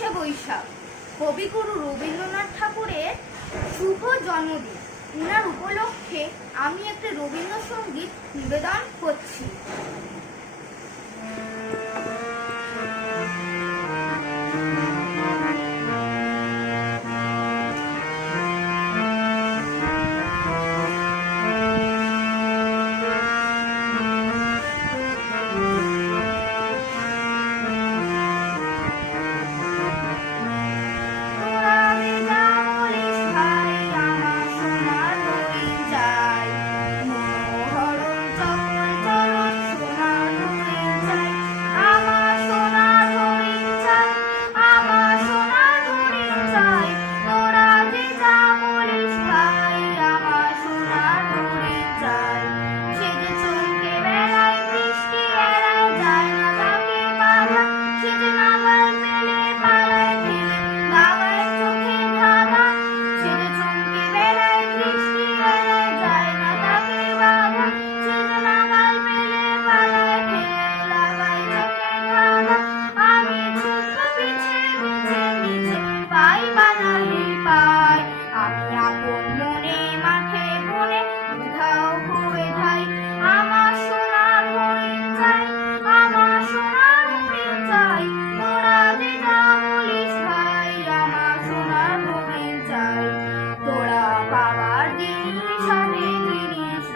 21শে বৈশাখ কবিগুরু রবীন্দ্রনাথ ঠাকুরের শুভ জন্মদিন। উনার উপলক্ষে আমি একটি রবীন্দ্রসঙ্গীত নিবেদন করছি।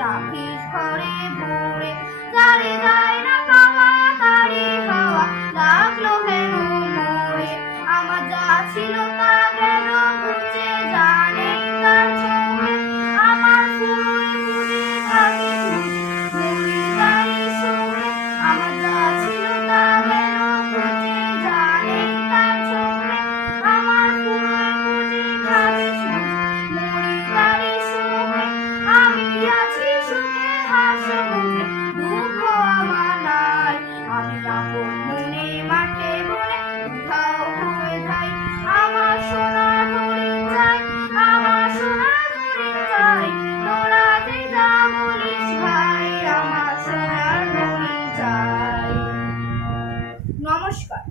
রাখিস ঘরে ভরে যারে যায় না পাওয়া তারে হাওয়া লাগলো কেন মরে আমার যা ছিল তা গেল ঘুরছে জানে তার ছোঁয়ে আমার ফুল ফুলে থাকে মরি যাই সরে আমার যা ছিল তা গেল ঘুরছে জানে তার ছোঁয়ে আমার ফুল ফুলে থাকে মরি যাই সরে আমি আছি সুখে হাসি মুখে দুঃখ আমার নাই আমি আপন মনে মাঠে বনে কোথাও হয়ে যাই আমার সোনার হরিণ চাই আমার সোনার হরিণ চাই তোরা যে যা বলিস ভাই আমার সোনার হরিণ চাই। নমস্কার।